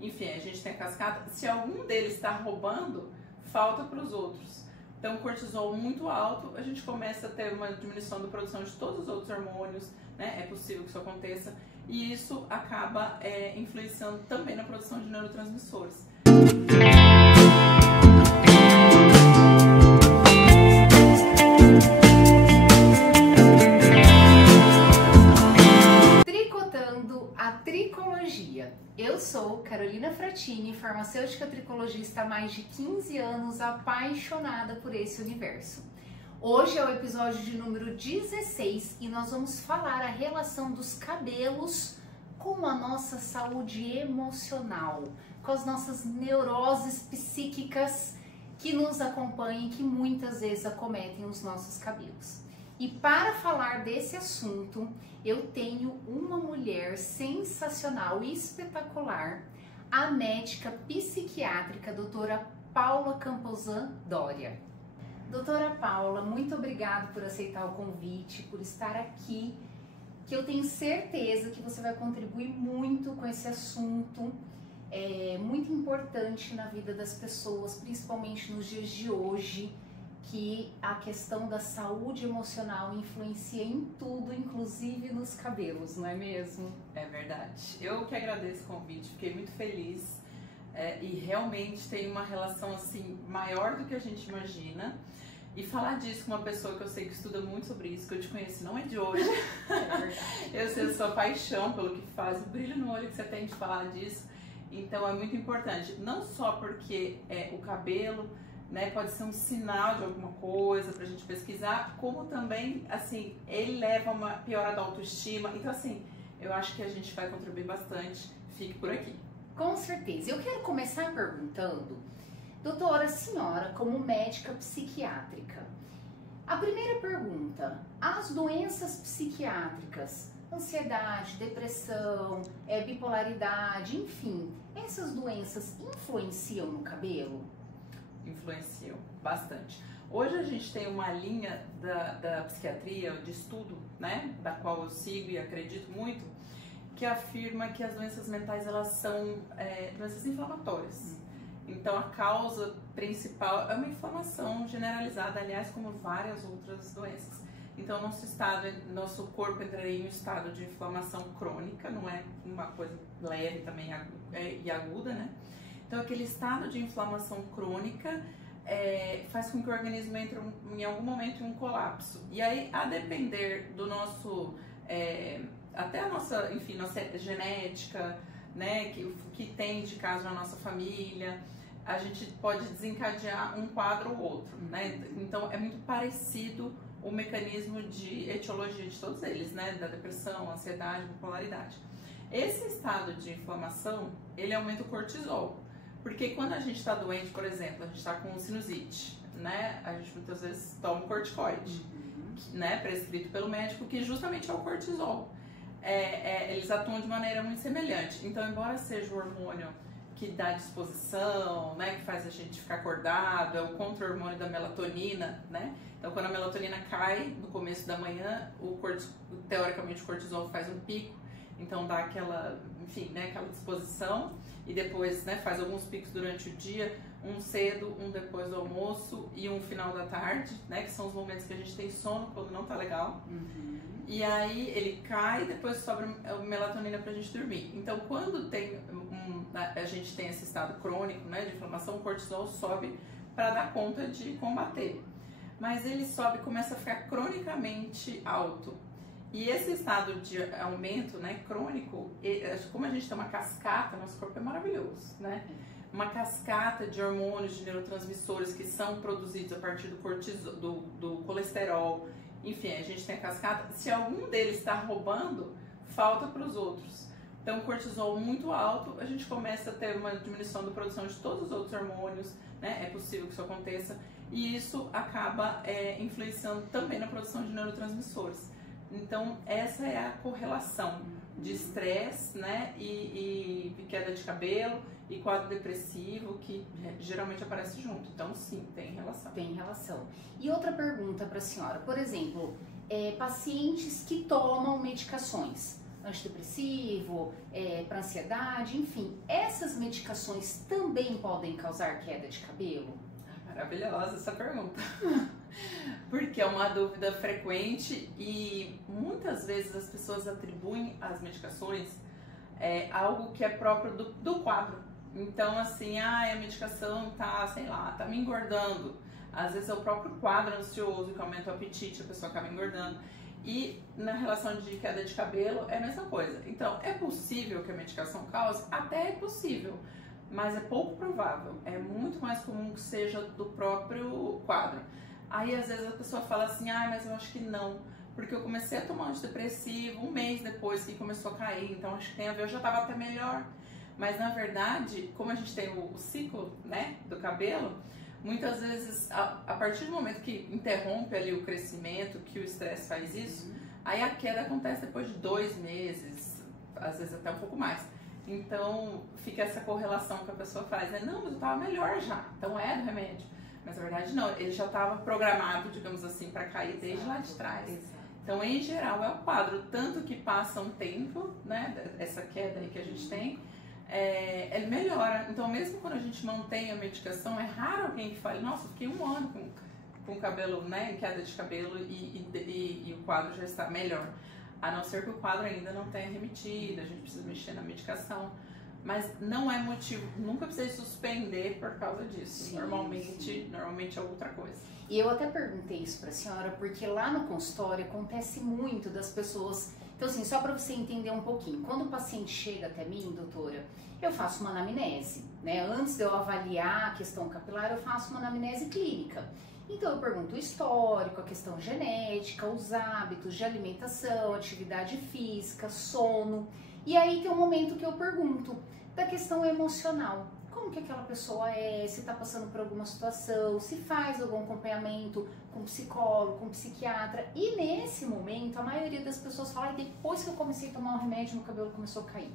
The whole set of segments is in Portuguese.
enfim, a gente tem a cascata. Se algum deles está roubando, falta para os outros. Então, cortisol muito alto, a gente começa a ter uma diminuição da produção de todos os outros hormônios, né? É possível que isso aconteça. E isso acaba influenciando também na produção de neurotransmissores. Tricotando a tricologia. Eu sou Carolina Fratini, farmacêutica tricologista há mais de 15 anos, apaixonada por esse universo. Hoje é o episódio de número 16 e nós vamos falar a relação dos cabelos com a nossa saúde emocional, com as nossas neuroses psíquicas que nos acompanham e que muitas vezes acometem os nossos cabelos. E para falar desse assunto, eu tenho uma mulher sensacional e espetacular, a médica psiquiátrica, doutora Paula Camposan Doria. Doutora Paula, muito obrigada por aceitar o convite, por estar aqui, que eu tenho certeza que você vai contribuir muito com esse assunto, muito importante na vida das pessoas, principalmente nos dias de hoje, que a questão da saúde emocional influencia em tudo, inclusive nos cabelos, não é mesmo? É verdade. Eu que agradeço o convite, fiquei muito feliz e realmente tem uma relação assim maior do que a gente imagina. E falar disso com uma pessoa que eu sei que estuda muito sobre isso, que eu te conheço, não é de hoje. É verdade. Eu sei a sua paixão pelo que faz, o brilho no olho que você tem de falar disso. Então é muito importante, não só porque o cabelo, né, pode ser um sinal de alguma coisa pra gente pesquisar, como também, assim, ele leva a uma piora da autoestima. Então, assim, eu acho que a gente vai contribuir bastante. Fique por aqui. Com certeza. Eu quero começar perguntando, doutora, senhora, como médica psiquiátrica, a primeira pergunta, as doenças psiquiátricas, ansiedade, depressão, bipolaridade, enfim, essas doenças influenciam no cabelo? Influenciam bastante. Hoje a gente tem uma linha da psiquiatria, de estudo, né, da qual eu sigo e acredito muito, que afirma que as doenças mentais elas são doenças inflamatórias. Então a causa principal é uma inflamação generalizada, aliás, como várias outras doenças. Então nosso corpo entraria em um estado de inflamação crônica, não é uma coisa leve também e aguda, né? Então aquele estado de inflamação crônica faz com que o organismo entre em algum momento em um colapso. E aí, a depender do nosso, até a nossa, enfim, nossa genética, né, que tem de caso na nossa família, a gente pode desencadear um quadro ou outro, né? Então é muito parecido o mecanismo de etiologia de todos eles, né? Da depressão, ansiedade, bipolaridade. Esse estado de inflamação, ele aumenta o cortisol. Porque quando a gente está doente, por exemplo, a gente está com sinusite, né? A gente muitas vezes toma um corticoide, né? Prescrito pelo médico, que justamente é o cortisol. Eles atuam de maneira muito semelhante. Então, embora seja o hormônio que dá disposição, né? Que faz a gente ficar acordado, é o contra-hormônio da melatonina, né? Então, quando a melatonina cai no começo da manhã, teoricamente o cortisol faz um pico, então dá aquela, enfim, né? Aquela disposição. E depois, né, faz alguns picos durante o dia, um cedo, um depois do almoço e um final da tarde, né, que são os momentos que a gente tem sono quando não tá legal. E aí ele cai e depois sobra melatonina pra gente dormir. Então quando a gente tem esse estado crônico, né, de inflamação, o cortisol sobe para dar conta de combater. Mas ele sobe e começa a ficar cronicamente alto. E esse estado de aumento, né, crônico, como a gente tem uma cascata, nosso corpo é maravilhoso, né? Uma cascata de hormônios, de neurotransmissores que são produzidos a partir do cortisol, do colesterol, enfim, a gente tem a cascata. Se algum deles está roubando, falta para os outros. Então, cortisol muito alto, a gente começa a ter uma diminuição da produção de todos os outros hormônios, né? É possível que isso aconteça. E isso acaba influenciando também na produção de neurotransmissores. Então, essa é a correlação de estresse, né, e queda de cabelo e quadro depressivo que geralmente aparece junto. Então, sim, tem relação. Tem relação. E outra pergunta para a senhora, por exemplo, pacientes que tomam medicações, antidepressivo, para ansiedade, enfim. Essas medicações também podem causar queda de cabelo? Maravilhosa essa pergunta. Porque é uma dúvida frequente e muitas vezes as pessoas atribuem as medicações algo que é próprio do quadro. Então, assim, a medicação tá, sei lá, tá me engordando. Às vezes é o próprio quadro ansioso que aumenta o apetite, a pessoa acaba engordando. E na relação de queda de cabelo é a mesma coisa. Então, é possível que a medicação cause? Até é possível, mas é pouco provável. É muito mais comum que seja do próprio quadro. Aí, às vezes, a pessoa fala assim, mas eu acho que não, porque eu comecei a tomar antidepressivo um mês depois que começou a cair, então acho que tem a ver, eu já estava até melhor. Mas, na verdade, como a gente tem o ciclo, né, do cabelo, muitas vezes, a partir do momento que interrompe ali o crescimento, que o estresse faz isso, aí a queda acontece depois de 2 meses, às vezes até um pouco mais. Então, fica essa correlação que a pessoa faz, né? Não, mas eu tava melhor já, então é do remédio. Mas, na verdade, não, ele já estava programado, digamos assim, para cair desde lá de trás. Então, em geral, é o quadro, tanto que passa um tempo, né, essa queda aí que a gente tem, ele melhora. Então, mesmo quando a gente mantém a medicação, é raro alguém que fale, nossa, eu fiquei 1 ano com cabelo, né, em queda de cabelo e o quadro já está melhor. A não ser que o quadro ainda não tenha remitido, a gente precisa mexer na medicação. Mas não é motivo, nunca precisei suspender por causa disso. Sim, normalmente é outra coisa. E eu até perguntei isso pra senhora, porque lá no consultório acontece muito das pessoas. Então, assim, só para você entender um pouquinho, quando o paciente chega até mim, doutora, eu faço uma anamnese, né? Antes de eu avaliar a questão capilar, eu faço uma anamnese clínica. Então, eu pergunto o histórico, a questão genética, os hábitos de alimentação, atividade física, sono. E aí tem um momento que eu pergunto da questão emocional. Como que aquela pessoa se está passando por alguma situação, se faz algum acompanhamento com psicólogo, com psiquiatra. E nesse momento, a maioria das pessoas fala, depois que eu comecei a tomar um remédio, meu cabelo começou a cair.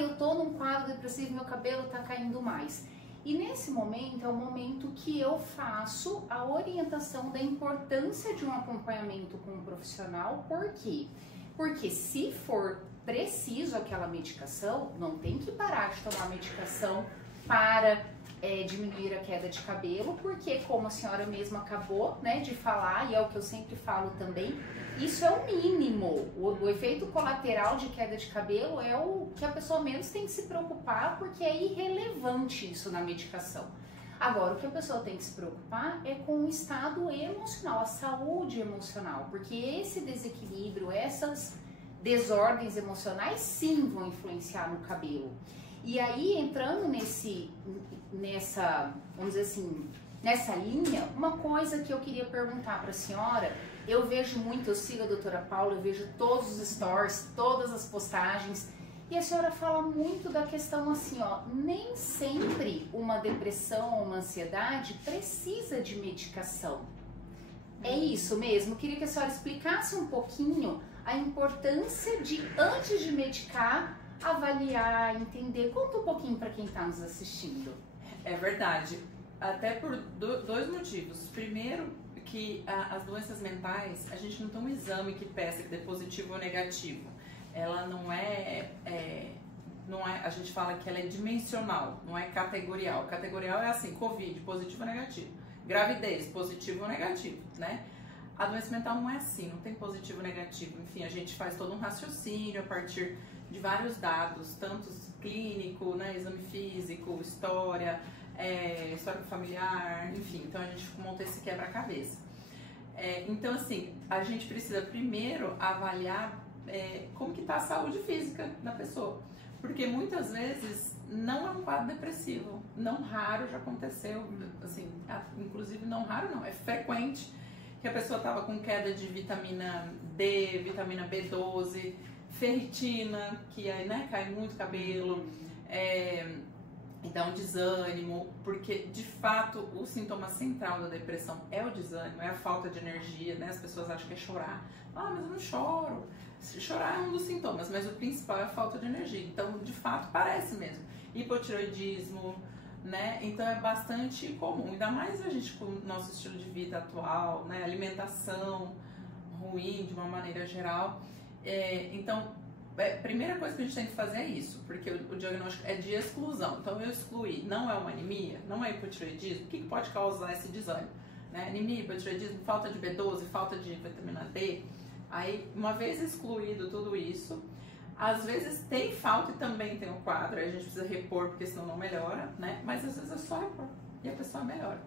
Eu tô num quadro depressivo, meu cabelo tá caindo mais. E nesse momento é o momento que eu faço a orientação da importância de um acompanhamento com um profissional. Por quê? Porque se for preciso aquela medicação, não tem que parar de tomar medicação para diminuir a queda de cabelo, porque como a senhora mesma acabou, né, de falar, e é o que eu sempre falo também, isso é o mínimo. O efeito colateral de queda de cabelo é o que a pessoa menos tem que se preocupar, porque é irrelevante isso na medicação. Agora, o que a pessoa tem que se preocupar é com o estado emocional, a saúde emocional, porque esse desequilíbrio, essas desordens emocionais sim vão influenciar no cabelo. E aí, entrando vamos dizer assim, nessa linha, uma coisa que eu queria perguntar para a senhora, eu vejo muito, eu sigo a doutora Paula, eu vejo todos os stories, todas as postagens, e a senhora fala muito da questão assim, nem sempre uma depressão ou uma ansiedade precisa de medicação. É isso mesmo? Eu queria que a senhora explicasse um pouquinho a importância de, antes de medicar, avaliar, entender. Conta um pouquinho para quem está nos assistindo. É verdade. Até por 2 motivos. Primeiro, que as doenças mentais, a gente não tem um exame que peça que dê positivo ou negativo. Ela não é, a gente fala que ela é dimensional, não é categorial. Categorial é assim, Covid, positivo ou negativo. Gravidez, positivo ou negativo, né? A doença mental não é assim, não tem positivo ou negativo. Enfim, a gente faz todo um raciocínio a partir de vários dados, tanto clínico, né, exame físico, história familiar, enfim. Então a gente monta esse quebra-cabeça. Então, assim, a gente precisa primeiro avaliar como que está a saúde física da pessoa. Porque muitas vezes não é um quadro depressivo. Não raro já aconteceu, assim, inclusive não raro não, é frequente que a pessoa estava com queda de vitamina D, vitamina B12, ferritina, que aí, né, cai muito cabelo, e dá um desânimo, porque de fato o sintoma central da depressão é o desânimo, é a falta de energia, né? As pessoas acham que é chorar. Mas eu não choro. Chorar é um dos sintomas, mas o principal é a falta de energia. Então, de fato, parece mesmo. Hipotireoidismo, né? Então é bastante comum, ainda mais a gente com o nosso estilo de vida atual, né? Alimentação ruim de uma maneira geral. Então, primeira coisa que a gente tem que fazer é isso, porque o diagnóstico é de exclusão. Então, eu excluí, não é uma anemia, não é hipotireoidismo, o que pode causar esse desânimo? Né? Anemia, hipotireoidismo, falta de B12, falta de vitamina D. Aí, uma vez excluído tudo isso, às vezes tem falta e também tem o quadro, aí a gente precisa repor, porque senão não melhora, né? Mas às vezes é só repor e a pessoa melhora.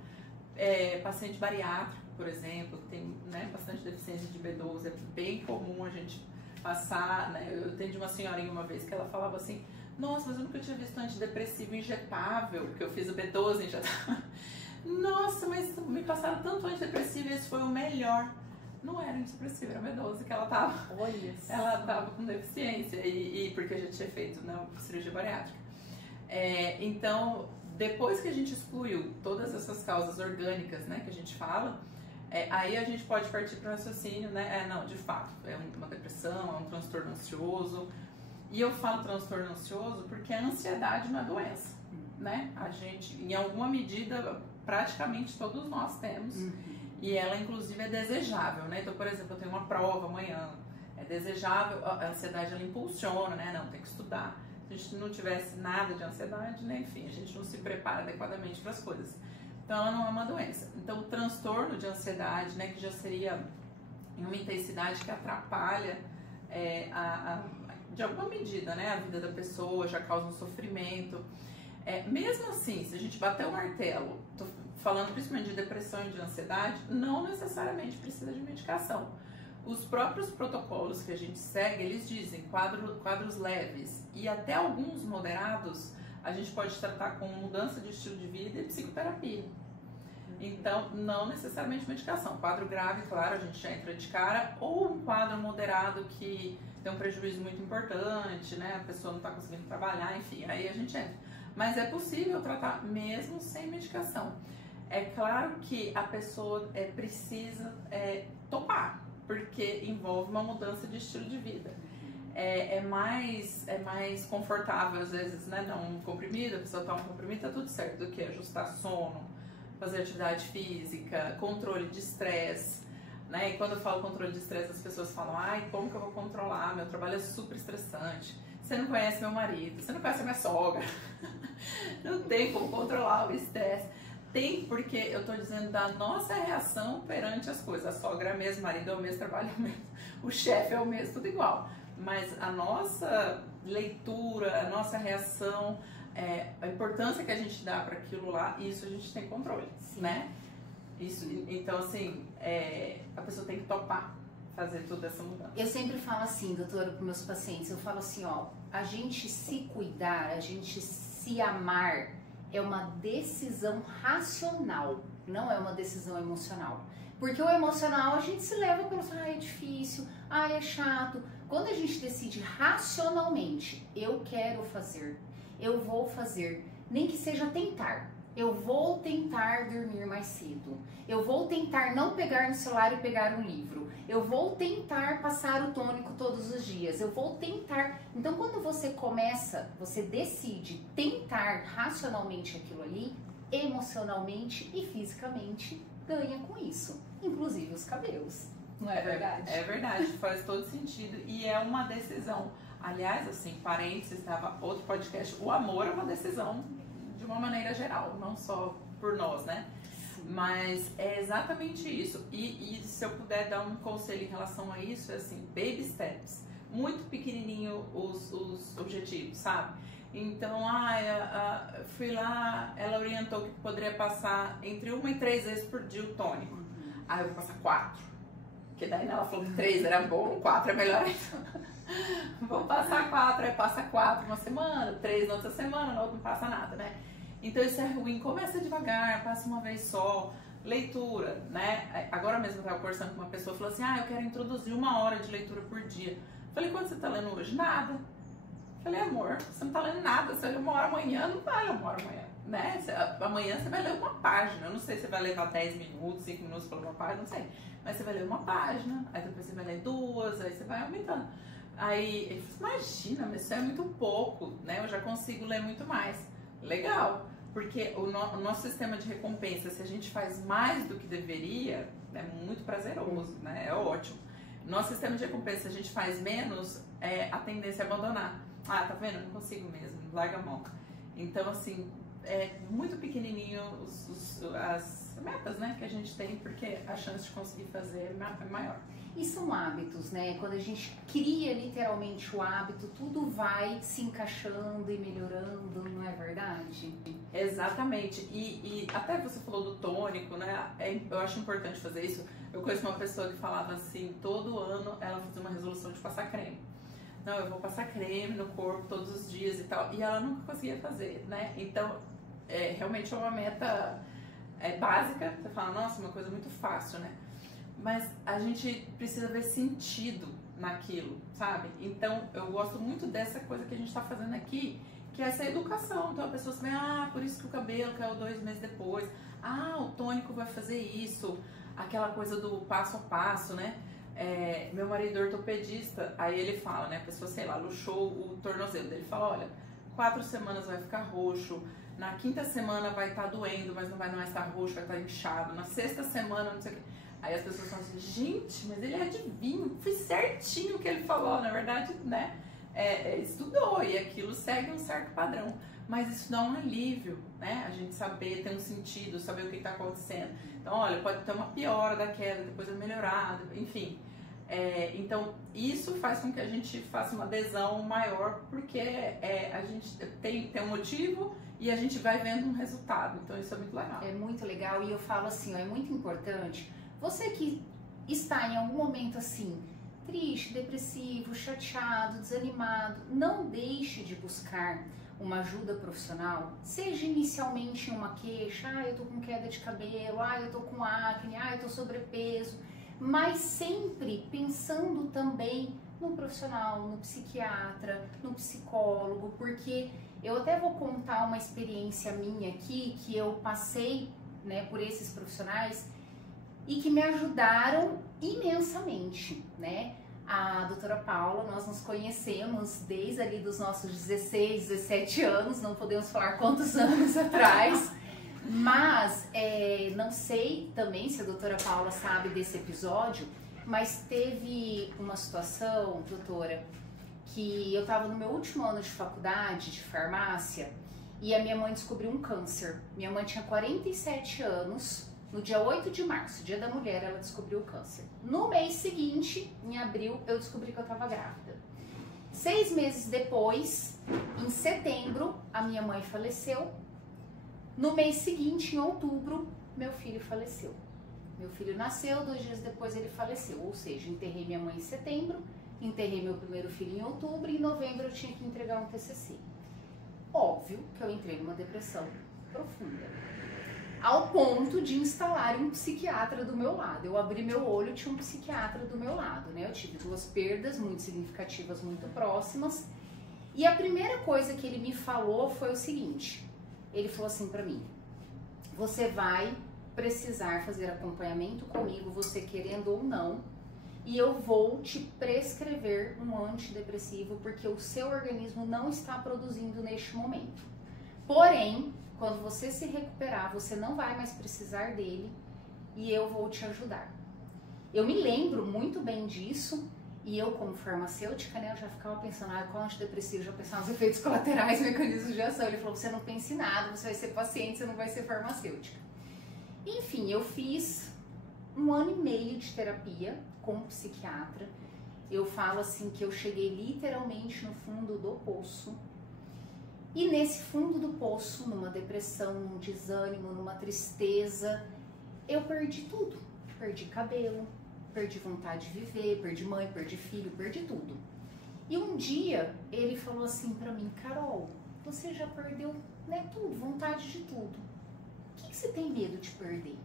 Paciente bariátrico, por exemplo, que tem, né, bastante deficiência de B12, é bem comum a gente passar, né? Eu atendi uma senhorinha uma vez que ela falava assim, nossa, mas eu nunca tinha visto antidepressivo injetável, porque eu fiz o B12 injetável. Nossa, mas me passaram tanto antidepressivo e esse foi o melhor. Não era antidepressivo, era B12 que ela tava. Olha, ela tava com deficiência e porque a gente tinha feito, né, cirurgia bariátrica. Então, depois que a gente excluiu todas essas causas orgânicas, né, que a gente fala, aí a gente pode partir para o raciocínio, né? Não, de fato, é uma depressão, é um transtorno ansioso. E eu falo transtorno ansioso porque a ansiedade não é doença, né? A gente, em alguma medida, praticamente todos nós temos. E ela, inclusive, é desejável, né? Então, por exemplo, eu tenho uma prova amanhã, é desejável, a ansiedade, ela impulsiona, né? Não, tem que estudar. Se a gente não tivesse nada de ansiedade, né? Enfim, a gente não se prepara adequadamente para as coisas. Então, ela não é uma doença. Então, o transtorno de ansiedade, né? Que já seria em uma intensidade que atrapalha de alguma medida, né? A vida da pessoa, já causa um sofrimento. Mesmo assim, se a gente bater o martelo, tô falando principalmente de depressão e de ansiedade, não necessariamente precisa de medicação. Os próprios protocolos que a gente segue, eles dizem quadros leves e até alguns moderados, a gente pode tratar com mudança de estilo de vida e psicoterapia. Então, não necessariamente medicação. Quadro grave, claro, a gente já entra de cara, ou um quadro moderado que tem um prejuízo muito importante, né? A pessoa não está conseguindo trabalhar, enfim, aí a gente entra. Mas é possível tratar mesmo sem medicação. É claro que a pessoa precisa topar, porque envolve uma mudança de estilo de vida. É mais confortável, às vezes, né? Não um comprimido, a pessoa toma um comprimido, tá tudo certo, do que ajustar sono, fazer atividade física, controle de estresse, né? E quando eu falo controle de estresse, as pessoas falam, ai, como que eu vou controlar? Meu trabalho é super estressante. Você não conhece meu marido, você não conhece a minha sogra. Não tem como controlar o estresse. Tem, porque eu tô dizendo da nossa reação perante as coisas. A sogra é a mesma, o marido é o mesmo, trabalho é o mesmo, o chefe é o mesmo, tudo igual. Mas a nossa leitura, a nossa reação, a importância que a gente dá para aquilo lá, isso a gente tem controle, né? Isso, então, assim, a pessoa tem que topar fazer toda essa mudança. Eu sempre falo assim, doutora, para meus pacientes, eu falo assim, ó, a gente se cuidar, a gente se amar é uma decisão racional, não é uma decisão emocional. Porque o emocional a gente se leva pelo, é difícil, é chato. Quando a gente decide racionalmente, eu quero fazer, eu vou fazer, nem que seja tentar. Eu vou tentar dormir mais cedo. Eu vou tentar não pegar no celular e pegar um livro. Eu vou tentar passar o tônico todos os dias. Eu vou tentar. Então, quando você começa, você decide tentar racionalmente aquilo ali, emocionalmente e fisicamente ganha com isso. Inclusive os cabelos. Não é verdade? É verdade, faz todo sentido. E é uma decisão. Aliás, assim, parênteses, estava outro podcast. O amor é uma decisão de uma maneira geral, não só por nós, né? Sim. Mas é exatamente isso. E se eu puder dar um conselho em relação a isso, é assim, baby steps. Muito pequenininho os objetivos, sabe? Então, fui lá, ela orientou que poderia passar entre 1 e 3 vezes por dia o tônico. Eu vou passar 4. Porque daí ela falou que 3 era bom, 4 é melhor. Vou passar 4, aí passa 4 uma semana, 3 na outra semana, na outra não passa nada, né? Então isso é ruim, começa devagar, passa uma vez só, leitura, né? Agora mesmo eu estava conversando com uma pessoa, falou assim, eu quero introduzir 1 hora de leitura por dia. Falei, quanto você está lendo hoje? Nada. Falei, amor, você não está lendo nada, você lê 1 hora amanhã, não vai ler 1 hora amanhã, né? Amanhã você vai ler uma página, eu não sei se você vai levar 10 minutos, 5 minutos para ler uma página, não sei. Mas você vai ler uma página, aí depois você vai ler 2, aí você vai aumentando. Aí ele falou, imagina, mas isso é muito pouco, né? Eu já consigo ler muito mais. Legal, porque o nosso sistema de recompensa, se a gente faz mais do que deveria, é muito prazeroso, né? É ótimo. Nosso sistema de recompensa, se a gente faz menos, a tendência é abandonar. Ah, tá vendo? Eu não consigo mesmo, larga a mão. Então, assim, é muito pequenininho as metas, né, que a gente tem, porque a chance de conseguir fazer é maior. E são hábitos, né? Quando a gente cria literalmente o hábito, tudo vai se encaixando e melhorando, não é verdade? Exatamente. E até você falou do tônico, né? Eu acho importante fazer isso. Eu conheço uma pessoa que falava assim, todo ano ela fazia uma resolução de passar creme. Não, eu vou passar creme no corpo todos os dias e tal. E ela nunca conseguia fazer, né? Então, realmente é uma meta básica. Você fala, nossa, uma coisa muito fácil, né? Mas a gente precisa ver sentido naquilo, sabe? Então, eu gosto muito dessa coisa que a gente tá fazendo aqui, que é essa educação. Então, a pessoa se vê, por isso que o cabelo caiu 2 meses depois. O tônico vai fazer isso. Aquela coisa do passo a passo, né? Meu marido é ortopedista, aí ele fala, né? A pessoa, sei lá, luxou o tornozelo. Ele fala, olha, 4 semanas vai ficar roxo, na 5ª semana vai estar doendo, mas não vai mais estar roxo, vai estar inchado. Na 6ª semana, não sei o quê. Aí as pessoas falam assim, gente, mas ele é adivinho, fiz certinho o que ele falou, na verdade, né, estudou e aquilo segue um certo padrão, mas isso dá um alívio, né, a gente saber, ter um sentido, saber o que está acontecendo. Então, olha, pode ter uma piora da queda, depois vai melhorar, enfim. Então, isso faz com que a gente faça uma adesão maior, porque a gente tem um motivo e a gente vai vendo um resultado, então isso é muito legal. É muito legal e eu falo assim, é muito importante. Você que está em algum momento assim, triste, depressivo, chateado, desanimado, não deixe de buscar uma ajuda profissional, seja inicialmente uma queixa, eu tô com queda de cabelo, eu tô com acne, eu tô sobrepeso, mas sempre pensando também no profissional, no psiquiatra, no psicólogo, porque eu até vou contar uma experiência minha aqui, que eu passei, né, por esses profissionais, e que me ajudaram imensamente, né? A doutora Paula, nós nos conhecemos desde ali dos nossos 16, 17 anos, não podemos falar quantos anos atrás, mas não sei também se a doutora Paula sabe desse episódio, mas teve uma situação, doutora, que eu estava no meu último ano de faculdade de farmácia e a minha mãe descobriu um câncer. Minha mãe tinha 47 anos. No dia 8 de março, dia da mulher, ela descobriu o câncer. No mês seguinte, em abril, eu descobri que eu estava grávida. 6 meses depois, em setembro, a minha mãe faleceu. No mês seguinte, em outubro, meu filho faleceu. Meu filho nasceu, 2 dias depois ele faleceu. Ou seja, enterrei minha mãe em setembro, enterrei meu primeiro filho em outubro e em novembro eu tinha que entregar um TCC. Óbvio que eu entrei numa depressão profunda. Ao ponto de instalar um psiquiatra do meu lado. Eu abri meu olho e tinha um psiquiatra do meu lado, né? Eu tive 2 perdas muito significativas, muito próximas. E a primeira coisa que ele me falou foi o seguinte. Ele falou assim pra mim, você vai precisar fazer acompanhamento comigo, você querendo ou não, e eu vou te prescrever um antidepressivo porque o seu organismo não está produzindo neste momento. Porém, quando você se recuperar, você não vai mais precisar dele e eu vou te ajudar. Eu me lembro muito bem disso e eu, como farmacêutica, né, eu já ficava pensando, qual antidepressivo, já pensava nos efeitos colaterais, mecanismos de ação. Ele falou, você não pense em nada, você vai ser paciente, você não vai ser farmacêutica. Enfim, eu fiz 1 ano e meio de terapia com um psiquiatra. Eu falo assim que eu cheguei literalmente no fundo do poço. E nesse fundo do poço, numa depressão, num desânimo, numa tristeza, eu perdi tudo. Perdi cabelo, perdi vontade de viver, perdi mãe, perdi filho, perdi tudo. E um dia ele falou assim pra mim, Carol, você já perdeu, né, tudo, vontade de tudo. O que você tem medo de perder?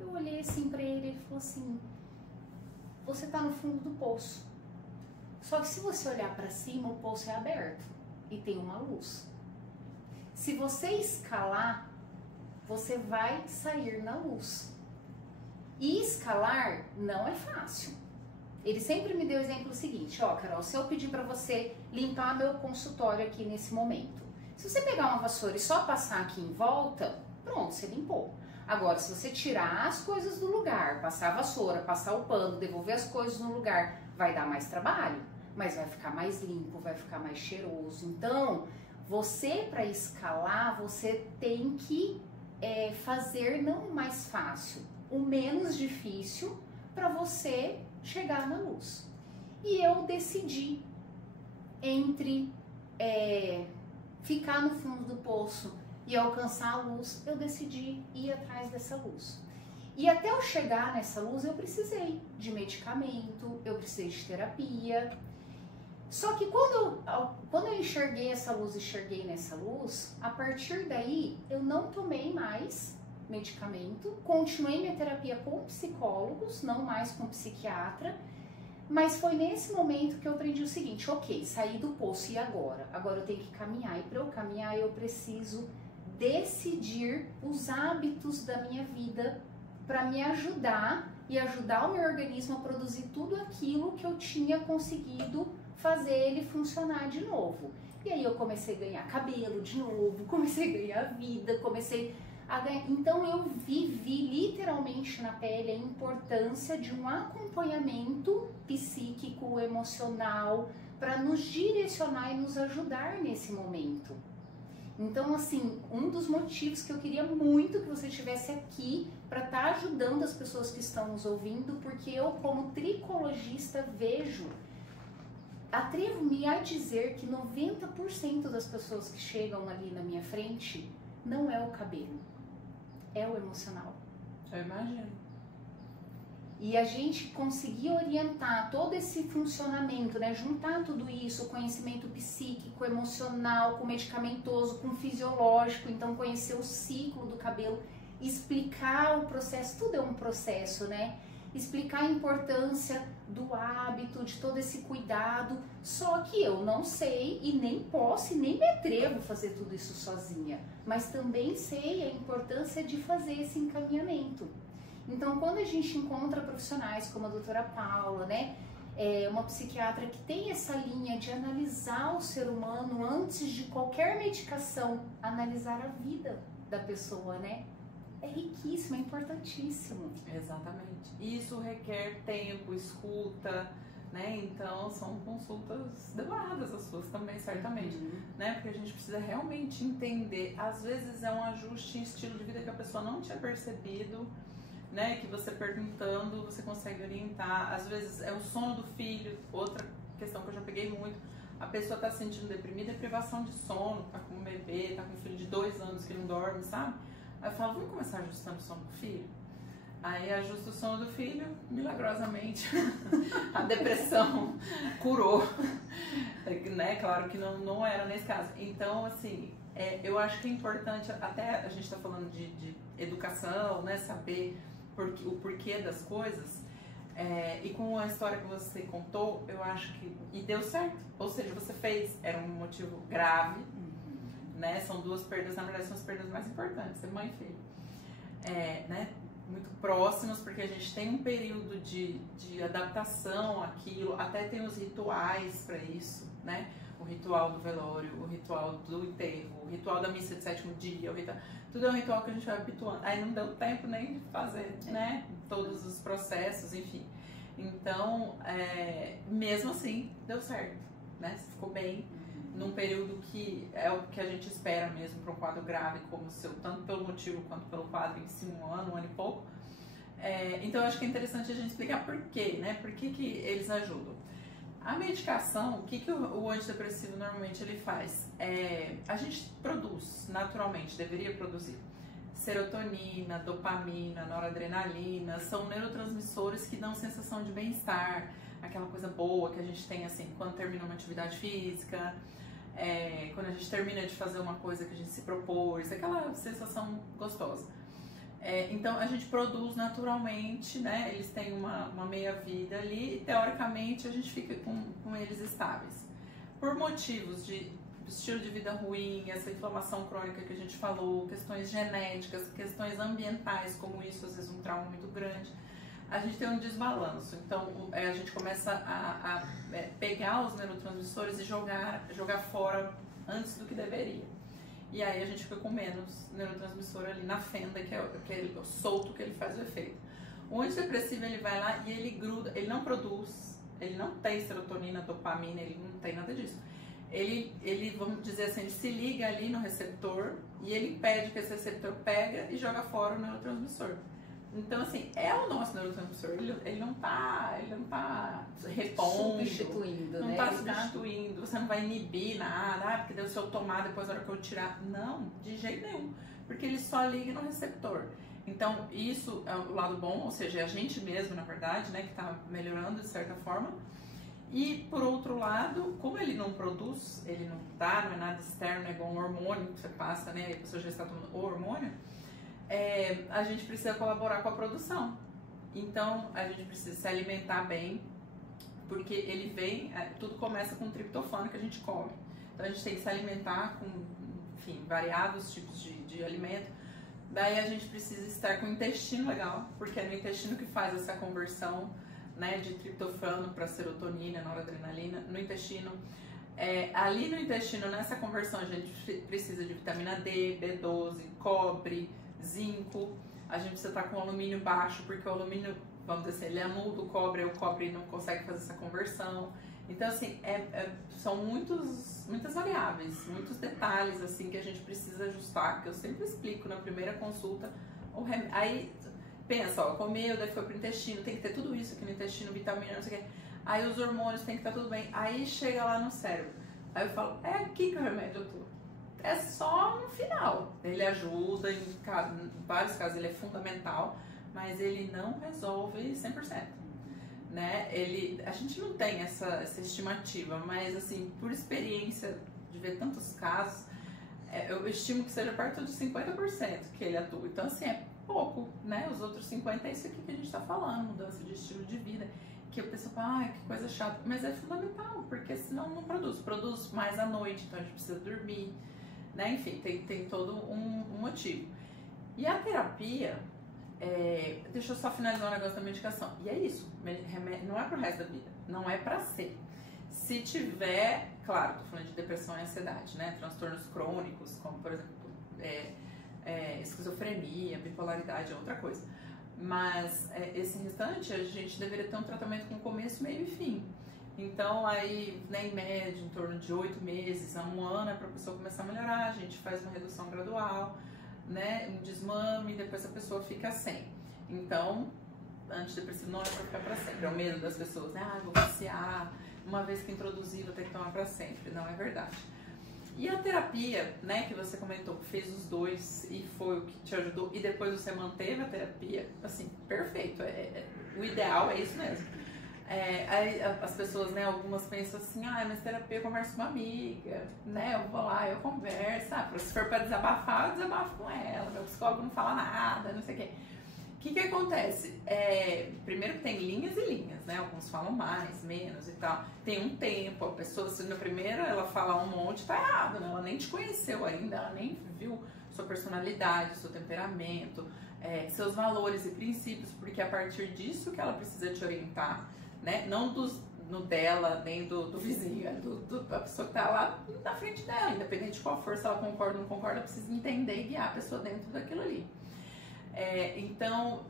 Eu olhei assim pra ele e ele falou assim, você tá no fundo do poço. Só que se você olhar pra cima, o poço é aberto. E tem uma luz. Se você escalar, você vai sair na luz. E escalar não é fácil. Ele sempre me deu o exemplo seguinte, Carol, se eu pedir para você limpar meu consultório aqui nesse momento, se você pegar uma vassoura e só passar aqui em volta, pronto, você limpou. Agora, se você tirar as coisas do lugar, passar a vassoura, passar o pano, devolver as coisas no lugar, vai dar mais trabalho, mas vai ficar mais limpo, vai ficar mais cheiroso. Então, você, para escalar, você tem que fazer não o mais fácil, o menos difícil, para você chegar na luz. E eu decidi entre ficar no fundo do poço e alcançar a luz, eu decidi ir atrás dessa luz. E até eu chegar nessa luz, eu precisei de medicamento, eu precisei de terapia. Só que quando eu enxerguei essa luz e cheguei nessa luz, a partir daí eu não tomei mais medicamento, continuei minha terapia com psicólogos, não mais com psiquiatra, mas foi nesse momento que eu aprendi o seguinte: ok, saí do poço, e agora? Agora eu tenho que caminhar, e para eu caminhar eu preciso decidir os hábitos da minha vida para me ajudar e ajudar o meu organismo a produzir tudo aquilo que eu tinha conseguido fazer ele funcionar de novo. E aí eu comecei a ganhar cabelo de novo, comecei a ganhar vida, comecei a ganhar... Então eu vivi literalmente na pele a importância de um acompanhamento psíquico, emocional, para nos direcionar e nos ajudar nesse momento. Então, assim, um dos motivos que eu queria muito que você estivesse aqui para estar ajudando as pessoas que estão nos ouvindo, porque eu, como tricologista, atrevo-me a dizer que 90% das pessoas que chegam ali na minha frente não é o cabelo, é o emocional. Eu imagino. E a gente conseguir orientar todo esse funcionamento, né? Juntar tudo isso, conhecimento psíquico, emocional, com medicamentoso, com fisiológico, então conhecer o ciclo do cabelo, explicar o processo, tudo é um processo, né? Explicar a importância do hábito, de todo esse cuidado, só que eu não sei e nem posso e nem me atrevo a fazer tudo isso sozinha, mas também sei a importância de fazer esse encaminhamento. Então, quando a gente encontra profissionais como a doutora Paula, né, uma psiquiatra que tem essa linha de analisar o ser humano antes de qualquer medicação, analisar a vida da pessoa, né, é riquíssimo, é importantíssimo. Exatamente. Isso requer tempo, escuta, né? Então são consultas demoradas as suas também, certamente, né? Porque a gente precisa realmente entender. Às vezes é um ajuste em estilo de vida que a pessoa não tinha percebido, né? Que você perguntando, você consegue orientar. Às vezes é o sono do filho, outra questão que eu já peguei muito. A pessoa tá se sentindo deprimida, é privação de sono, tá com um bebê, tá com um filho de 2 anos que não dorme, sabe? Aí eu falo, vamos começar ajustando o sono do filho? Aí ajusta o sono do filho, milagrosamente a depressão curou, né? Claro que não era nesse caso. Então, assim, eu acho que é importante, até a gente está falando de educação, né? Saber o porquê das coisas. E com a história que você contou, eu acho que... E deu certo. Ou seja, você fez, era um motivo grave, né? São 2 perdas, na verdade são as perdas mais importantes, é mãe e filho. Né? Muito próximas, porque a gente tem um período de adaptação àquilo, até tem os rituais para isso, né? O ritual do velório, o ritual do enterro, o ritual da missa de 7º dia, tudo é um ritual que a gente vai habituando. Aí não deu tempo nem de fazer, né? Todos os processos, enfim. Então, mesmo assim, deu certo, né? Você ficou bem num período que é o que a gente espera mesmo para um quadro grave como o seu, tanto pelo motivo quanto pelo quadro em si, 1 ano e pouco. Então eu acho que é interessante a gente explicar por quê, né? Por que eles ajudam. A medicação, o que o antidepressivo normalmente ele faz? A gente produz naturalmente, deveria produzir serotonina, dopamina, noradrenalina, são neurotransmissores que dão sensação de bem-estar, aquela coisa boa que a gente tem assim quando termina uma atividade física, quando a gente termina de fazer uma coisa que a gente se propôs, aquela sensação gostosa. Então a gente produz naturalmente, né? Eles têm uma meia-vida ali e teoricamente a gente fica com eles estáveis. Por motivos de estilo de vida ruim, essa inflamação crônica que a gente falou, questões genéticas, questões ambientais, como isso, às vezes um trauma muito grande, a gente tem um desbalanço. Então a gente começa a pegar os neurotransmissores e jogar fora antes do que deveria. e aí a gente fica com menos neurotransmissor ali na fenda, que é o solto que ele faz o efeito. O antidepressivo, ele vai lá e ele gruda, ele não produz, ele não tem serotonina, dopamina, ele não tem nada disso. Ele, vamos dizer assim, ele se liga ali no receptor e ele pede que esse receptor pega e joga fora o neurotransmissor. Então, assim, é o nosso neurotransmissor, ele não tá repondo, substituindo, não né? tá substituindo, você não vai inibir nada, porque deu se eu tomar, depois na hora que eu tirar. Não, de jeito nenhum, porque ele só liga no receptor. Então, isso é o lado bom, ou seja, é a gente mesmo, na verdade, né, que tá melhorando de certa forma. E, por outro lado, como ele não produz, ele não dá, não é nada externo, é igual um hormônio que você passa, né, a pessoa já está tomando o hormônio, a gente precisa colaborar com a produção. Então, a gente precisa se alimentar bem, porque ele vem, tudo começa com o triptofano que a gente come. Então, a gente tem que se alimentar com, enfim, variados tipos de alimento. Daí, a gente precisa estar com o intestino legal, porque é no intestino que faz essa conversão, né, de triptofano para serotonina, noradrenalina, no intestino. Ali no intestino, nessa conversão, a gente precisa de vitamina D, B12, cobre, zinco. A gente precisa estar com alumínio baixo, porque o alumínio, vamos dizer assim, ele anula o cobre não consegue fazer essa conversão. Então, assim, são muitas variáveis, muitos detalhes, assim, que a gente precisa ajustar, que eu sempre explico na primeira consulta. Aí, pensa, ó, comeu, daí foi pro intestino, tem que ter tudo isso aqui no intestino, vitamina, não sei o quê. Aí os hormônios tem que estar tudo bem. Aí chega lá no cérebro. Aí eu falo, é aqui que o remédio atua. É só no final. Ele ajuda, em vários casos ele é fundamental, mas ele não resolve 100%. Né? A gente não tem essa estimativa, mas assim, por experiência de ver tantos casos, eu estimo que seja perto de 50% que ele atua. Então, assim, é pouco, né? Os outros 50% é isso aqui que a gente está falando, mudança de estilo de vida. Que o pessoal fala, ai, que coisa chata. Mas é fundamental, porque senão não produz. Produz mais à noite, então a gente precisa dormir, né? Enfim, tem todo um motivo. E a terapia, deixa eu só finalizar o negócio da medicação. E é isso, remédio não é pro resto da vida, não é pra ser. Se tiver, claro, tô falando de depressão e ansiedade, né? Transtornos crônicos, como por exemplo, esquizofrenia, bipolaridade é outra coisa. Mas esse restante, a gente deveria ter um tratamento com começo, meio e fim. Então, aí, né, em média, em torno de 8 meses a 1 ano, é para a pessoa começar a melhorar. A gente faz uma redução gradual, né, um desmame, e depois a pessoa fica sem. Então, antidepressivo não é para ficar para sempre. É o medo das pessoas, né? Ah, vou viciar, uma vez que introduzir, vou ter que tomar para sempre. Não é verdade. E a terapia, né, que você comentou, que fez os dois e foi o que te ajudou, e depois você manteve a terapia, assim, perfeito. O ideal é isso mesmo. Aí as pessoas, né, algumas pensam assim, mas terapia eu converso com uma amiga, né, eu vou lá, eu converso, se for pra desabafar, eu desabafo com ela, meu psicólogo não fala nada, não sei o quê. O que acontece? Primeiro que tem linhas e linhas, né? Alguns falam mais, menos e tal. Tem um tempo, a pessoa, se na primeira ela falar um monte, tá errado, né? Ela nem te conheceu ainda, ela nem viu sua personalidade, seu temperamento, seus valores e princípios, porque é a partir disso que ela precisa te orientar, né? Não no dela, nem do vizinho, da pessoa que tá lá na frente dela, independente de qual for, se ela concorda ou não concorda, precisa entender e guiar a pessoa dentro daquilo ali. Então,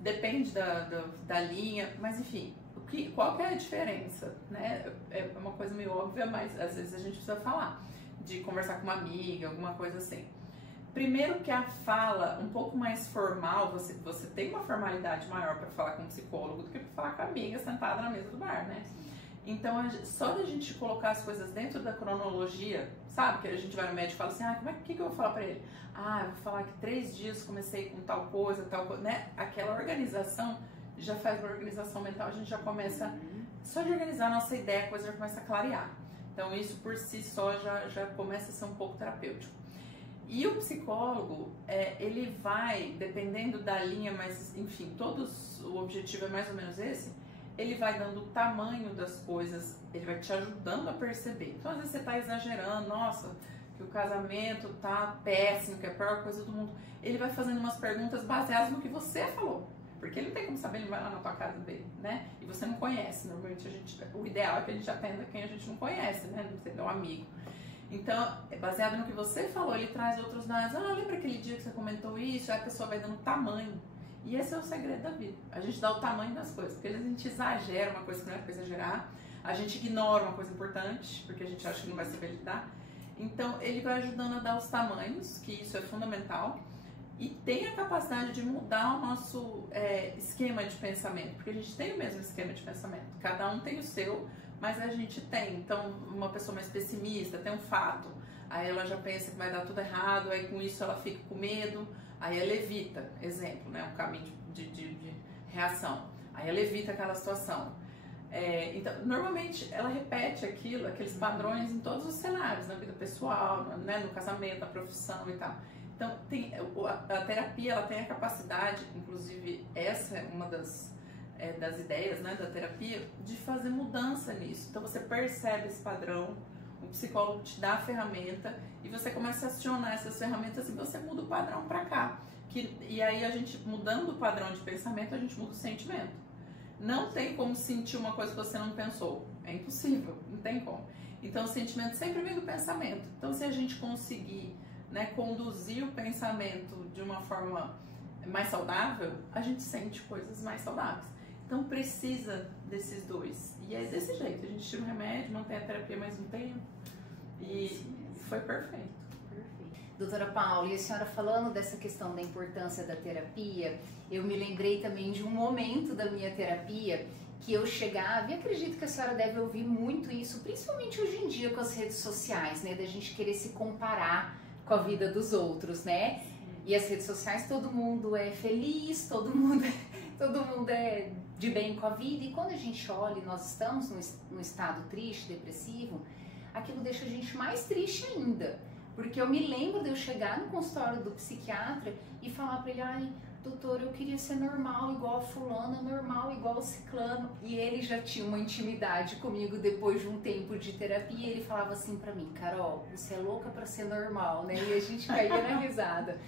depende da linha, mas enfim, qual que é a diferença, né? É uma coisa meio óbvia, mas às vezes a gente precisa falar, de conversar com uma amiga, alguma coisa assim. Primeiro que a fala um pouco mais formal, você tem uma formalidade maior para falar com um psicólogo do que para falar com a amiga sentada na mesa do bar, né? Então, só da gente colocar as coisas dentro da cronologia, sabe? Que a gente vai no médico e fala assim, como que eu vou falar pra ele? Eu vou falar que 3 dias comecei com tal coisa, né? Aquela organização já faz uma organização mental, a gente já começa, só de organizar a nossa ideia, a coisa já começa a clarear. Então, isso por si só já começa a ser um pouco terapêutico. E o psicólogo, ele vai, dependendo da linha, mas enfim, o objetivo é mais ou menos esse, ele vai dando o tamanho das coisas, ele vai te ajudando a perceber. Então, às vezes você tá exagerando, nossa, que o casamento tá péssimo, que é a pior coisa do mundo. Ele vai fazendo umas perguntas baseadas no que você falou, porque ele não tem como saber, ele vai lá na tua casa ver, né? E você não conhece, normalmente o ideal é que a gente atenda quem a gente não conhece, né? Não sei, é um amigo. Então, baseado no que você falou, ele traz outros dados. Lembra aquele dia que você comentou isso? Aí a pessoa vai dando tamanho. E esse é o segredo da vida. A gente dá o tamanho das coisas. Porque às vezes a gente exagera uma coisa que não é pra exagerar. A gente ignora uma coisa importante, porque a gente acha que não vai saber lidar. Então, ele vai ajudando a dar os tamanhos, que isso é fundamental. E tem a capacidade de mudar o nosso esquema de pensamento. Porque a gente tem o mesmo esquema de pensamento. Cada um tem o seu, mas a gente tem. Então, uma pessoa mais pessimista tem um fato. Aí ela já pensa que vai dar tudo errado, aí com isso ela fica com medo. Aí ela evita, exemplo, né? Um caminho de reação. Aí ela evita aquela situação. Então, normalmente ela repete aqueles padrões em todos os cenários, na vida pessoal, né? No casamento, na profissão e tal. Então, a terapia ela tem a capacidade, inclusive essa é uma das ideias, né, da terapia, de fazer mudança nisso. Então você percebe esse padrão, o psicólogo te dá a ferramenta e você começa a acionar essas ferramentas e você muda o padrão para cá. E aí a gente, mudando o padrão de pensamento, a gente muda o sentimento. Não tem como sentir uma coisa que você não pensou. É impossível, não tem como. Então o sentimento sempre vem do pensamento. Então se a gente conseguir, né, conduzir o pensamento de uma forma mais saudável, a gente sente coisas mais saudáveis. Então precisa desses dois. E é desse jeito, a gente tira o remédio, mantém a terapia mais um tempo e foi perfeito. Doutora Paula, e a senhora falando dessa questão da importância da terapia, eu me lembrei também de um momento da minha terapia que eu chegava, e acredito que a senhora deve ouvir muito isso, principalmente hoje em dia com as redes sociais, né, da gente querer se comparar com a vida dos outros, né? E as redes sociais, todo mundo é feliz, todo mundo é de bem com a vida, e quando a gente olha e nós estamos num estado triste, depressivo, aquilo deixa a gente mais triste ainda. Porque eu me lembro de eu chegar no consultório do psiquiatra e falar pra ele, ai, doutor, eu queria ser normal igual a fulana, normal igual a ciclano. E ele já tinha uma intimidade comigo depois de um tempo de terapia e ele falava assim pra mim, Carol, você é louca pra ser normal, né? E a gente caía na risada.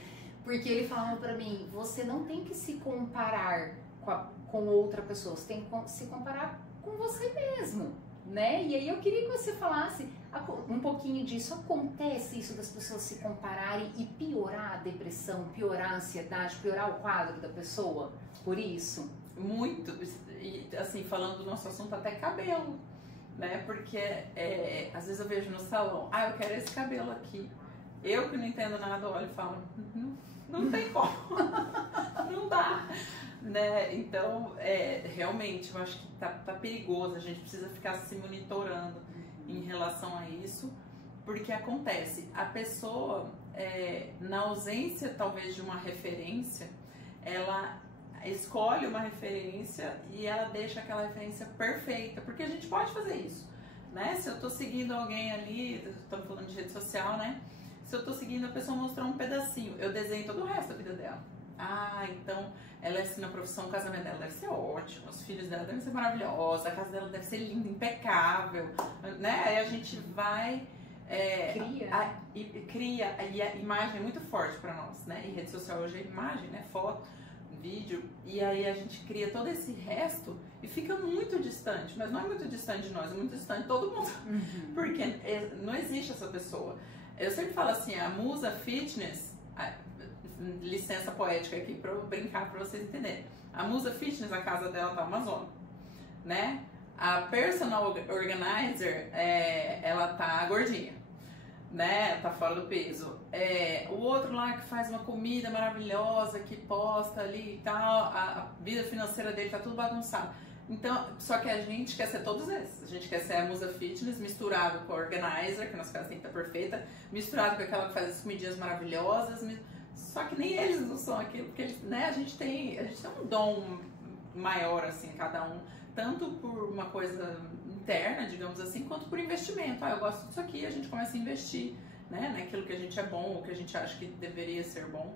Porque ele falava pra mim, você não tem que se comparar com outra pessoa, você tem que se comparar com você mesmo, né? E aí eu queria que você falasse um pouquinho disso. Acontece isso das pessoas se compararem e piorar a depressão, piorar a ansiedade, piorar o quadro da pessoa por isso? Muito, e assim, falando do nosso assunto, até cabelo, né? Porque às vezes eu vejo no salão, eu quero esse cabelo aqui. Eu que não entendo nada, olho e falo, não tem como, não dá, né? Então, realmente, eu acho que tá perigoso, a gente precisa ficar se monitorando em relação a isso, porque acontece, a pessoa, na ausência talvez de uma referência, ela escolhe uma referência e ela deixa aquela referência perfeita, porque a gente pode fazer isso, né? Se eu tô seguindo alguém ali, estamos falando de rede social, né? Se eu tô seguindo, a pessoa mostrou um pedacinho, eu desenho todo o resto da vida dela. Então ela é assim na profissão, o casamento dela deve ser ótimo, os filhos dela devem ser maravilhosos, a casa dela deve ser linda, impecável, né? Aí a gente vai cria, e a imagem é muito forte para nós, né? E rede social hoje é imagem, né? Foto, vídeo, e aí a gente cria todo esse resto e fica muito distante, mas não é muito distante de nós, é muito distante de todo mundo, porque não existe essa pessoa. Eu sempre falo assim, a musa fitness, licença poética aqui para eu brincar para vocês entenderem. A musa fitness, a casa dela tá Amazônia, né? A personal organizer, ela tá gordinha, né? Tá fora do peso. O outro lá que faz uma comida maravilhosa, que posta ali e tal, a vida financeira dele tá tudo bagunçado. Então, só que a gente quer ser todos esses. A gente quer ser a musa fitness misturado com a organizer, que nas casas tem que estar perfeita, misturado com aquela que faz as comidinhas maravilhosas. Só que nem eles não são aquilo, porque eles, né, a gente tem um dom maior, assim, cada um, tanto por uma coisa interna, digamos assim, quanto por investimento. Eu gosto disso aqui, a gente começa a investir, né, naquilo que a gente é bom, o que a gente acha que deveria ser bom,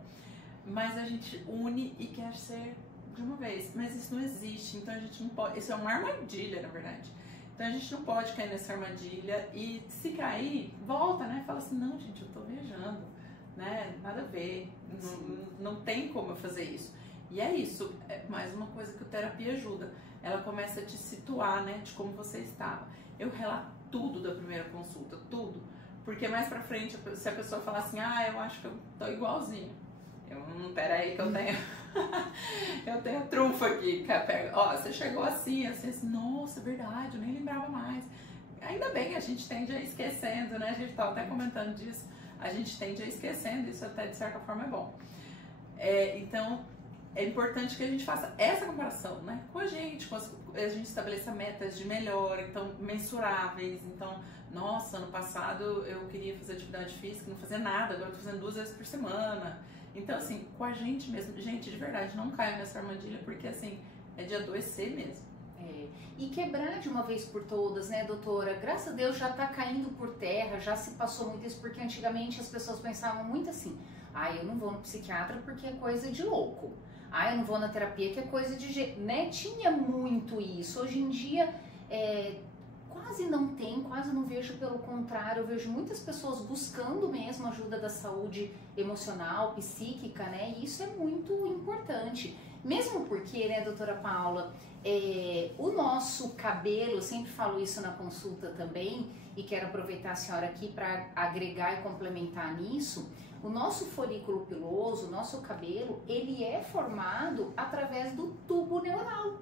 mas a gente une e quer ser de uma vez, mas isso não existe, então a gente não pode, isso é uma armadilha, na verdade. Então a gente não pode cair nessa armadilha e se cair, volta, né, fala assim, não, gente, eu tô viajando, né, nada a ver, não tem como eu fazer isso. E é isso, é mais uma coisa que a terapia ajuda, ela começa a te situar, né, de como você estava. Eu relato tudo da primeira consulta, tudo, Porque mais pra frente, se a pessoa falar assim, eu acho que eu tô igualzinho. Peraí que eu tenho eu tenho trunfo aqui, você chegou assim, nossa, verdade, eu nem lembrava mais. Ainda bem, a gente tende a ir esquecendo, né? A gente tava até comentando disso, a gente tende a ir esquecendo, isso até de certa forma é bom. Então, é importante que a gente faça essa comparação, né? Com a gente estabeleça metas de melhora, então, mensuráveis. Então, nossa, ano passado eu queria fazer atividade física, não fazia nada, agora eu tô fazendo 2 vezes por semana. Então, assim, com a gente mesmo, gente, de verdade, não caia nessa armadilha, porque, assim, é de adoecer mesmo. E quebrar de uma vez por todas, né, doutora? Graças a Deus já tá caindo por terra, já se passou muito isso, porque antigamente as pessoas pensavam muito assim, eu não vou no psiquiatra porque é coisa de louco. Eu não vou na terapia que é coisa de... né? Tinha muito isso. Hoje em dia, quase não tem, quase não vejo, pelo contrário, eu vejo muitas pessoas buscando mesmo ajuda da saúde emocional, psíquica, né? E isso é muito importante. Mesmo porque, né, doutora Paula, o nosso cabelo, eu sempre falo isso na consulta também, e quero aproveitar a senhora aqui para agregar e complementar nisso, o nosso folículo piloso, o nosso cabelo, ele é formado através do tubo neural.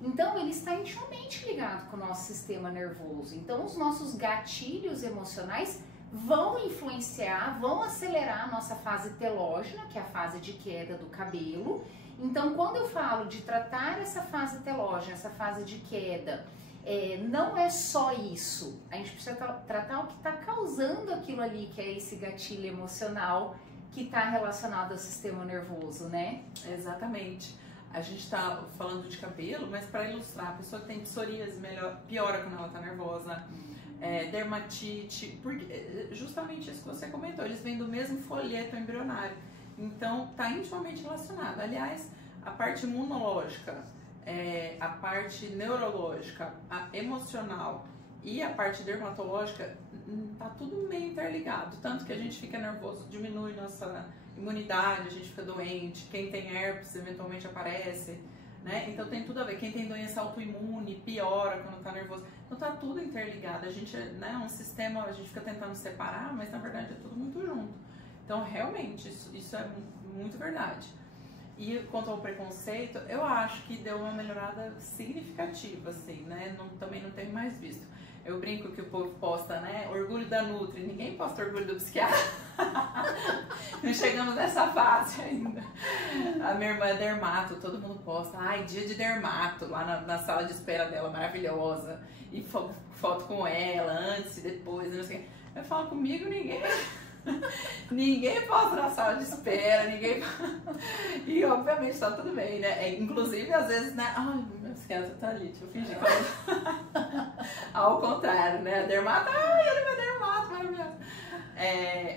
Então, ele está intimamente ligado com o nosso sistema nervoso. Então, os nossos gatilhos emocionais vão influenciar, vão acelerar a nossa fase telógena, que é a fase de queda do cabelo. Então, quando eu falo de tratar essa fase telógena, essa fase de queda, não é só isso. A gente precisa tratar o que está causando aquilo ali, que é esse gatilho emocional que está relacionado ao sistema nervoso, né? Exatamente. A gente está falando de cabelo, mas para ilustrar, a pessoa que tem psoríase piora quando ela está nervosa, dermatite, porque justamente isso que você comentou, eles vêm do mesmo folheto embrionário, então está intimamente relacionado. Aliás, a parte imunológica, a parte neurológica, a emocional e a parte dermatológica, tá tudo meio interligado, tanto que a gente fica nervoso, diminui nossa imunidade, a gente fica doente, quem tem herpes eventualmente aparece, né? Então tem tudo a ver, quem tem doença autoimune piora quando tá nervoso, então tá tudo interligado, a gente, né, um sistema, a gente fica tentando separar, mas na verdade é tudo muito junto. Então realmente, isso é muito verdade. E quanto ao preconceito, eu acho que deu uma melhorada significativa, assim, né? Também não tenho mais visto. Eu brinco que o povo posta, né? Orgulho da Nutri. Ninguém posta orgulho do psiquiatra. Não chegamos nessa fase ainda. A minha irmã é dermato, todo mundo posta. Dia de dermato, lá na sala de espera dela, maravilhosa. E foto com ela, antes e depois, não sei o quê. Eu falo, comigo ninguém posta na sala de espera, e obviamente tá tudo bem, né? Inclusive, às vezes, né? Meu psiquiatra tá ali, deixa eu fingir que eu... Ao contrário, né? A dermato, ele é meu dermato, maravilhoso.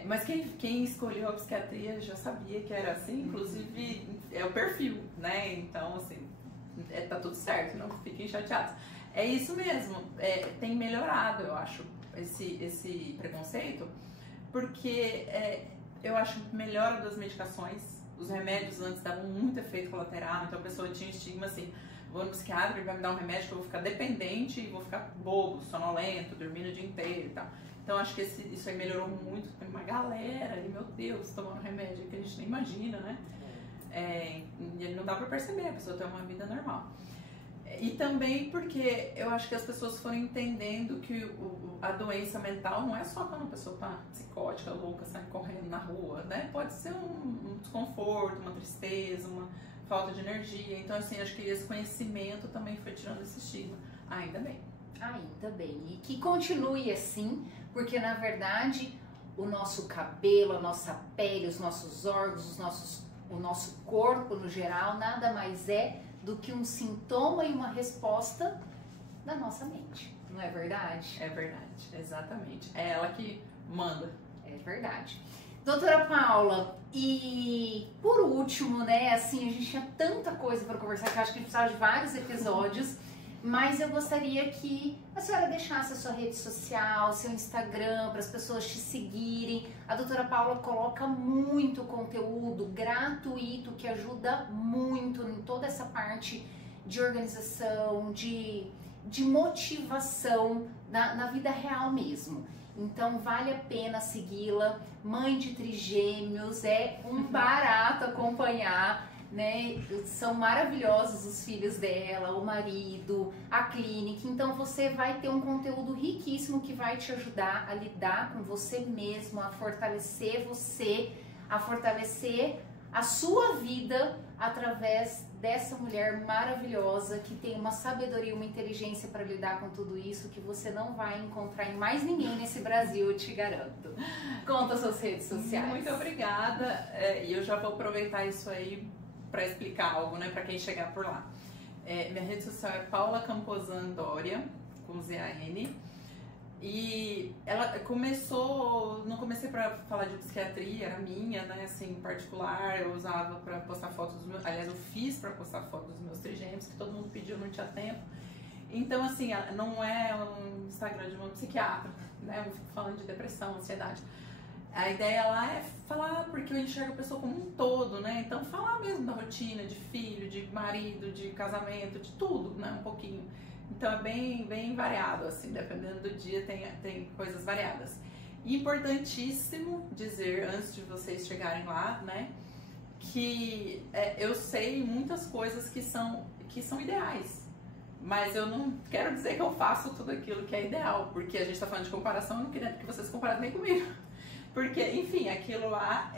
Mas quem escolheu a psiquiatria já sabia que era assim, inclusive é o perfil, né? Então, assim, tá tudo certo, não fiquem chateados. É isso mesmo, tem melhorado, eu acho, esse preconceito. Porque eu acho melhora das medicações, os remédios antes davam muito efeito colateral, então a pessoa tinha estigma assim, vou no psiquiatra, ele vai me dar um remédio que eu vou ficar dependente e vou ficar bobo, sonolento, dormindo o dia inteiro e tal. Então acho que isso aí melhorou muito, tem uma galera ali, meu Deus, tomando remédio que a gente nem imagina, né? E não dá pra perceber, a pessoa tem uma vida normal. E também porque eu acho que as pessoas foram entendendo que a doença mental não é só quando a pessoa tá psicótica, louca, sai correndo na rua, né? Pode ser um desconforto, uma tristeza, uma falta de energia. Então, assim, acho que esse conhecimento também foi tirando esse estigma. Ainda bem. Ainda bem. E que continue assim, porque na verdade o nosso cabelo, a nossa pele, os nossos órgãos, o nosso corpo no geral, nada mais é do que um sintoma e uma resposta da nossa mente, não é verdade? É verdade, exatamente. É ela que manda. É verdade. Doutora Paula, e por último, né, assim, a gente tinha tanta coisa para conversar que eu acho que a gente precisava de vários episódios, mas eu gostaria que a senhora deixasse a sua rede social, seu Instagram, para as pessoas te seguirem. A doutora Paula coloca muito conteúdo gratuito que ajuda muito em toda essa parte de organização, de motivação na vida real mesmo. Então vale a pena segui-la. Mãe de trigêmeos, é um barato acompanhar, né? São maravilhosos os filhos dela, o marido, a clínica. Então você vai ter um conteúdo riquíssimo que vai te ajudar a lidar com você mesmo, a fortalecer você, a fortalecer a sua vida através dessa mulher maravilhosa que tem uma sabedoria, uma inteligência para lidar com tudo isso que você não vai encontrar em mais ninguém nesse Brasil, eu te garanto. Conta suas redes sociais. Muito obrigada. E eu já vou aproveitar isso aí para explicar algo, né, para quem chegar por lá. Minha rede social é Paula Camposan Doria, com Z-A-N. E ela começou, não comecei para falar de psiquiatria, era minha, né, assim, em particular, eu usava para postar fotos dos meus, aliás, eu fiz para postar fotos dos meus trigêmeos, que todo mundo pediu, não tinha tempo. Então, assim, não é um Instagram de uma psiquiatra, né, eu fico falando de depressão, ansiedade. A ideia lá é falar, porque eu enxergo a pessoa como um todo, né, então falar mesmo da rotina, de filho, de marido, de casamento, de tudo, né, um pouquinho. Então é bem variado, assim, dependendo do dia tem coisas variadas. E importantíssimo dizer, antes de vocês chegarem lá, né, que eu sei muitas coisas que são ideais, mas eu não quero dizer que eu faço tudo aquilo que é ideal, porque a gente está falando de comparação, eu não queria que vocês comparem nem comigo, porque, enfim, aquilo lá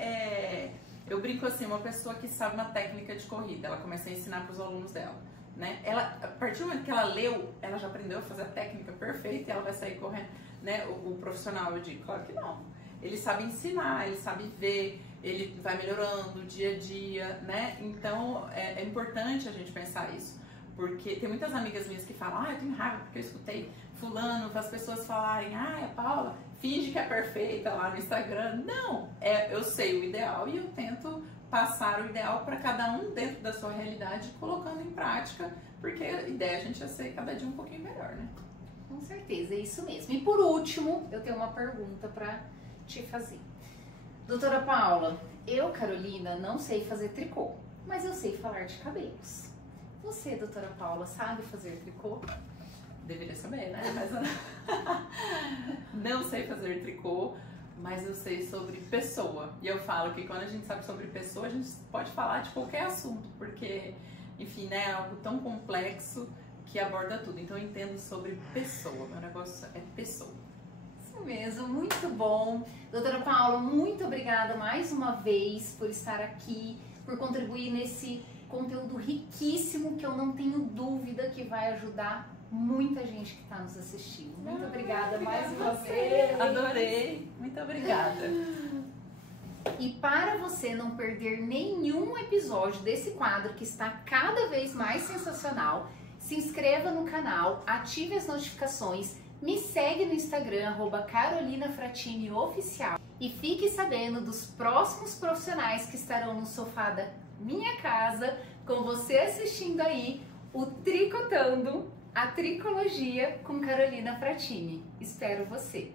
eu brinco assim, uma pessoa que sabe uma técnica de corrida, ela começa a ensinar para os alunos dela. Né? A partir do momento que ela leu, ela já aprendeu a fazer a técnica perfeita e ela vai sair correndo, né? O profissional, eu digo, claro que não. Ele sabe ensinar, ele sabe ver, ele vai melhorando dia a dia, né? Então é importante a gente pensar isso, porque tem muitas amigas minhas que falam, eu tenho raiva porque eu escutei fulano, as pessoas falarem, a Paula finge que é perfeita lá no Instagram. Não, eu sei o ideal e eu tento passar o ideal para cada um dentro da sua realidade, colocando em prática, porque a ideia é a gente ser cada dia um pouquinho melhor, né? Com certeza, é isso mesmo. E por último, eu tenho uma pergunta para te fazer. Doutora Paula, eu, Carolina, não sei fazer tricô, mas eu sei falar de cabelos. Você, doutora Paula, sabe fazer tricô? Deveria saber, né? Mas não sei fazer tricô, mas eu sei sobre pessoa. E eu falo que quando a gente sabe sobre pessoa, a gente pode falar de qualquer assunto, porque, enfim, né, é algo tão complexo que aborda tudo. Então eu entendo sobre pessoa, meu negócio é pessoa. Isso mesmo, muito bom. Doutora Paula, muito obrigada mais uma vez por estar aqui, por contribuir nesse conteúdo riquíssimo que eu não tenho dúvida que vai ajudar muita gente que está nos assistindo. Muito obrigada mais uma vez. Adorei. Muito obrigada. E para você não perder nenhum episódio desse quadro que está cada vez mais sensacional, se inscreva no canal, ative as notificações, me segue no Instagram, @CarolinaFratiniOficial, e fique sabendo dos próximos profissionais que estarão no sofá da minha casa, com você assistindo aí o Tricotando a Tricologia com Carolina Fratini. Espero você!